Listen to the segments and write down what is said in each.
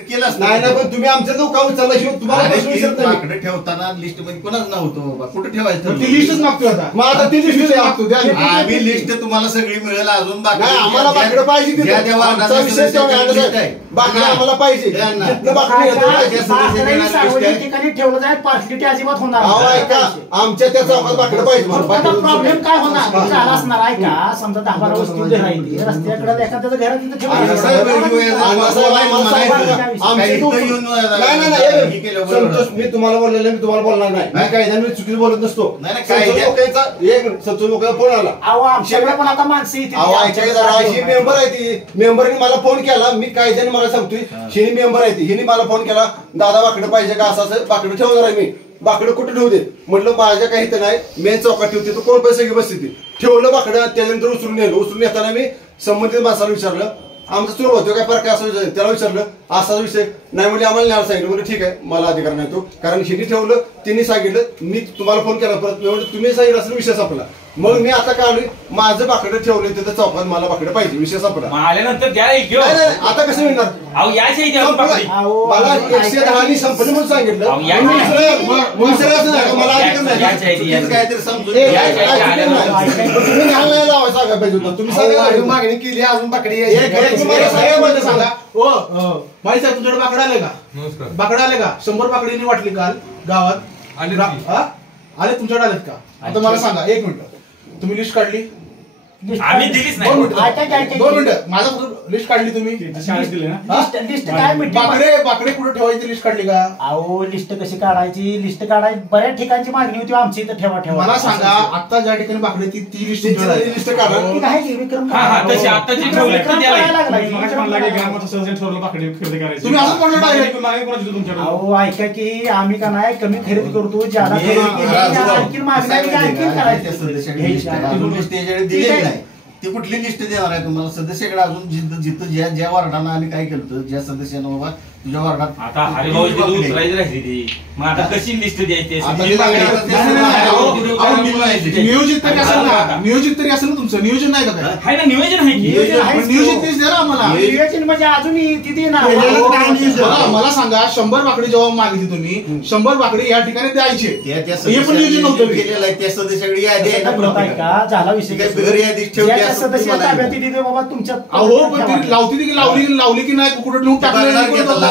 केलाच नाही ना, पण तुम्ही आमच्या तो काम चालल्याशिवाय तुम्हाला प्रश्न विचारत नाही. बाकडे ठेवताना लिस्ट मध्ये कोणाच नव्हतं बाबा, कुठं ठेवायचं ती लिस्टच मागतो आता. मग आता ती लिस्ट मागतो द्या. आम्ही लिस्ट तुम्हाला सगळी मिळेल अजून बाकी आम्हाला बाकडं पाहिजे ज्या आमचा विषय बाकडं आम्हाला पाहिजे. जिथलं बाकडं सार्वजनिक ठिकाणी ठेवलं जाईल, पार्सलिटी अजिबात होणार अहो ऐका, आमच्या त्या चौकात बाकडं पाहिजे. प्रॉब्लेम काय होणार झाला असणार आहे का? समजा 10-12 वस्तू घर आहे रस्त्याकडे एखाद्याचं घरात तिथं ठेवलं. संतोष, मी तुम्हाला बोललेलं, मी तुम्हाला बोलणार नाही. मी कायदा मी चुकीचं बोलत नसतो. संतोष मोकळा फोन आला. आमच्याकडे पण आता माणसं ही मेंबर आहे ती, मेंबरने मला फोन केला. मी कायद्याने मला सांगतोय, हिने मेंबर आहे ती, हिने मला फोन केला, दादा बाकडं पाहिजे का? असं बाकडं ठेवणार आहे मी. बाकडं कुठे ठेवू दे म्हटलं, माझ्या काही तर नाही, मेन चौकात ठेवते. तो कोण पैसे बसते ती ठेवलं बाकडं. त्यानंतर उचलून नेलं. उचलून येताना मी संबंधित माणसाला विचारलं, आमचं सुरू होतो काय फरक असं विचारलं. त्याला विचारलं असा विषय नाही म्हणजे आम्हाला न्यायला सांगितलं. म्हणजे ठीक आहे, मला अधिकार नाही तो, कारण हिने ठेवलं, तिने सांगितलं, मी तुम्हाला फोन केला परत. म्हणजे तुम्ही सांगितलं असेल, विषय संपला. मग मी आता काय आलोय, माझं बाकडं ठेवलं तिथं चौकात, मला बाकडं पाहिजे, विषय संपला. आल्यानंतर आता कसं मिळणार? मला 110 संपलं म्हणून सांगितलं. मला अधिकार नाही, काहीतरी समजून तुम्ही घालण्याला लावायचं सांगा पाहिजे होतं. तुम्ही सगळं मागणी केली, अजून बाकडी सांगा. हो माहिती साहेब, तुमच्याकडे बाकडं आले का? बाकडं आले का? 100 बाकडीने वाटली काल गावात आले तुमच्याकडे आलेत का? आता मला सांगा, 1 मिनिट, तुम्ही लिस्ट काढली? आम्ही दिलीच नाही. 2 मिनिटं, माझा लिस्ट काढली तुम्ही? लिस्ट काय बाकडे कुठे ठेवायची लिस्ट काढली का? अहो लिस्ट कशी काढायची? लिस्ट काढायची बऱ्याच ठिकाणची मागणी होती आमची इथं. ठेवा मला सांगा, आता ज्या ठिकाणी बाकडे ती लिस्ट लिस्ट काढा. विक्रम तुम्ही असं म्हणलं नाही. अहो ऐका की आम्ही का नाही कमी खरेदी करतो, ज्याला आणखी मागणी दिलेली नाही. ती कुठली लिस्ट देणार आहे तुम्हाला? सदस्याकडे अजून जिथं ज्या वार्डानं आम्ही काय केलं, ज्या सदस्यानं बाबा तुझ्या वार्डात आता हरिभाऊ मग आता कशी लिस्ट द्यायची? नियोजित तरी असेल ना, नियोजित तरी असेल ना तुमचं? नियोजन नाही का? काय ना नियोजन आहे, नियोजित लिस्ट द्या ना आम्हाला. नियोजन म्हणजे अजून तिथे ना. मला सांगा, 100 बाकडे जेव्हा मागितली तुम्ही, 100 बाकडे या ठिकाणी द्यायचे, हे पण नियोजन नव्हतं केलेलं आहे. त्या सदस्याकडे यादी आहे का? झाला विषय सदस्य ताब्यात दिली बाबा तुमच्या. अहो पण ती लावली की नाही, कुठे नेऊन टाकलं?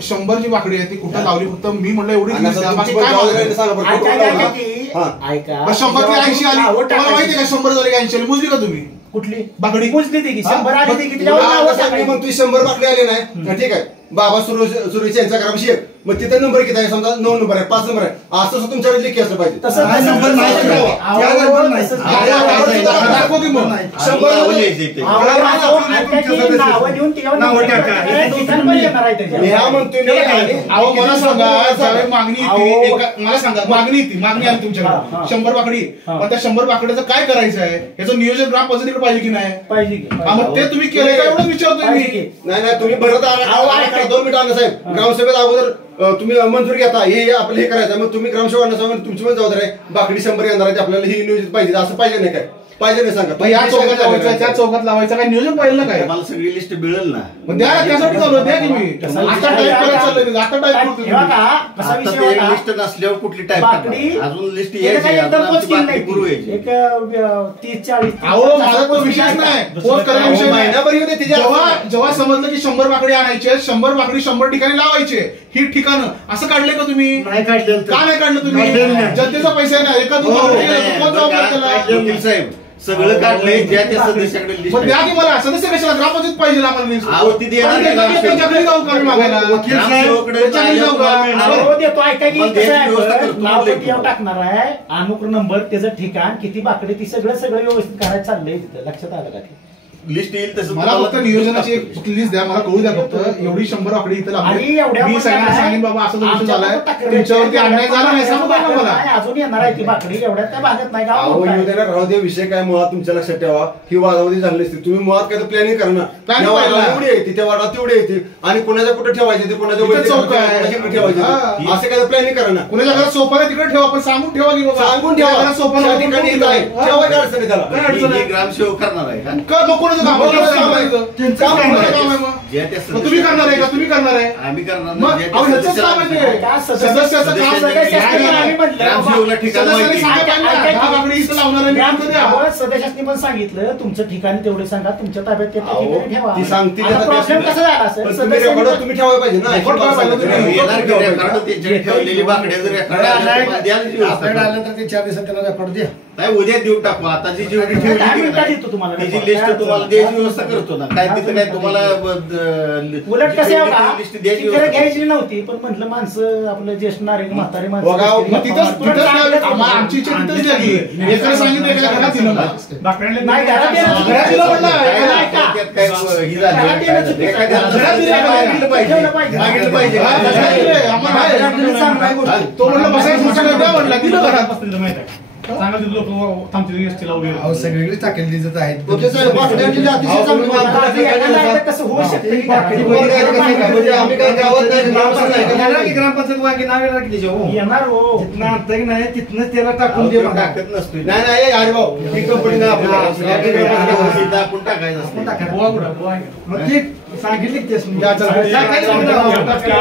100 जी बाकडी आहे ती कुठं लावली? फक्त मी म्हणलं एवढी. 100 ची 80 आली. तुम्हाला माहिती आहे का 100 झाली 80 आली? मुजली का तुम्ही? कुठली बाकडी मुजली ती 100 आली ती किती? 100 बाकडी आली नाही, ठीक आहे. बाबा सुरेश यांचा ग्रामशी आहे, मग तिथे नंबर किती आहे? समजा 9 नंबर आहे, 5 नंबर आहे, असं तुमच्याकडे लेखी असलं पाहिजे. मला सांगा, मागणी आली तुमच्याकडे 100 बाकडी, पण त्या 100 बाकड्याचं काय करायचं आहे याचं नियोजन ग्रामपंचायतीकडे पाहिजे की नाही? पाहिजे. मग ते तुम्ही केलं का एवढं विचारतोय मी. नाही तुम्ही भरत 2 मिनिटं साहेब. ग्रामसभेत अगोदर तुम्ही मंजुरी घेता, हे आपलं हे करायचं, मग तुम्ही ग्रामसेवकांना सांगा तुमची पण जबाबदारी आहे. बाकडी 100 येणार आहे, आपल्याला ही नियोजित पाहिजे, असं पाहिजे नाही काय? पाहिजे नाही सांगा. या चौकात लावायचं, त्या चौकात लावायचं, काय नियोजन पाहिजे काय? मला सगळी लिस्ट मिळेल ना. द्या, त्यासाठी चालू द्या की मी आता टाईप करायला चाललोय. आता टाईप करतो. लिस्ट नसल्यावर कुठली टाईप अजून लिस्ट यायची. अहो माझा तो विषयच नाही, पोस्ट करायचा विषय महिनाभर येऊ दे. जेव्हा समजलं की 100 बाकडी आणायचे, 100 बाकडी 100 ठिकाणी लावायचे, ही ठिकाणं असं काढले का तुम्ही? नाही काढलं. का नाही काढलं तुम्ही? जनतेचा पैसा नाही. एका साहेब सगळं काढलंय, ज्या त्या सदस्याकडे लिस्ट द्या की मला. सदस्य कशाला? ग्रामपंचायत पाहिजे आम्हाला. टाकणार आहे अनुक नंबर, त्याचं ठिकाण, किती बाकडे, ती सगळं व्यवस्थित करायचं चाललंय तिथं. लक्षात आलं का? लिस्ट येईल तसं. मला फक्त नियोजनाची एक लिस्ट द्या, मला कळू द्या फक्त. एवढी 100 आकडे इथं लागली. मी सगळ्यांना सांगेन बाबा असं विषय झालाय, तुमच्यावरती अन्याय झाला नाही, सांगू नका मला. अजून येणार आहे ती बाकडी, एवढ्यात काय भागत नाही. राहू दे विषय काय. मुळात तुमच्या लक्षात ठेवा, ही वादावादी झाली असते. तुम्ही मुळात काय प्लॅनिंग करा ना. एवढी येते त्या वादात तेवढी येते, आणि कोणाच्या कुठे ठेवायचे ते, कोणाच्या ठेवायचे असं काय प्लॅनिंग करा ना. कोणाच्या घरात सोफा तिकडे ठेवा, पण सांगून ठेवा की सांगून ठेवा. सोफा ठेवा, काय अडचण आहे त्याला? ग्रामसेवक करणार आहे का? नको कोणाचं काम आहे? कोणाचं काम आहे? त्यांचं काम आहे मग. ज्या त्या मग तुम्ही करणार आहे का? तुम्ही करणार आहे? आम्ही करणार मग नाही. ज्या अहो, त्या ह्याचंच काम आहे ते. काय सदस्याचं काम सदस्याचं काम आम्ही म्हटलं, ग्रामसेवकला ठिकाण सदस्यांनी माहिती. सांगितलं ना, ऐका- दहा बाकडे इथं लावणार आहे, मी ग्राम- म्हणतो द्या. अहो, सदस्यांनी पण सांगितलं तुमचं ठिकाण तेवढे सांगा, तुमच्या ताब्यात ते अहो, ठिकाणी ठेवा. ती सांगते आता प्रॉब्लेम कसा झाला पण असेल तुम्ही सदस्यांनी रेकॉर्ड तुम्ही ठेवायला पाहिजे ना. रेकॉर्ड करायला पाहिजे तुम्ही. येणार की रेकॉर्ड त्यांच्याकडे ठेवलेली बाकड्या जर रेकॉर्ड आलं तर मला द्यायला जी व्यवस्था आपल्याकडे करा. आलं तर ते 4 दिवसात त्याला रेकॉर्ड द्या. नाही उद्या देऊन टाकू आता जी जेवढी दहा ठेवली मिनिटात देतो तुम्हाला त्याची record. लिस्ट काय तुम्हाला अडचण द्यायची नाही. व्यवस्था करतो ना काय तिथं काय तुम्हाला उलट कसं आहे का लिस्ट द्यायची तिकडे व्यवस्था घ्यायची नव्हती पण म्हटलं माणसं आपलं ज्येष्ठ नागरिक म्हातारी माणसं बघा, बसलेली मग तिथंच गप्पा तिथंच मारत- आम्हा- आमची इच्छा तिथंच झाली. एकाला सांगितलं एकाला घरात दिलं मला. नाही घरात येणं- घरात दिलं म्हटलं. काय ऐका, ऐका, त्यात काय ही झाली घरात येणं चुकीचं आहे. एखाद्या घरात दिलं मागितलं पाहिजे ठेवलं पाहिजे. मागितलं पाहिजे हा, घरात दिलं. आम्हाला बाहेर. तो म्हणलं बसायला सूचना द्या म्हणला दिलं घरात. अहो सगळीकडे टाकेल दिसत आहेत. तुमचे साहेब बाकड्यांची अतिशय चांगली मला मागणी असं ऐकायला आलं तर कसं होऊ शकतं की बाकी- घरात- म्हणजे आम्ही काय गावात नाही ग्रामपंचायत नाही का? येणार की ग्रामपंचायत वांगी नाव येणार की त्याच्यावर? येणार हो तिथनं आणता की नाही तिथनंच त्याला टाकून दे बघा. टाकत नसतो नाही नाही अरे भाऊ ही कंपनी नाही आपल्याला. आपण टाकायचं असतं मग ते सांगितले की तेच.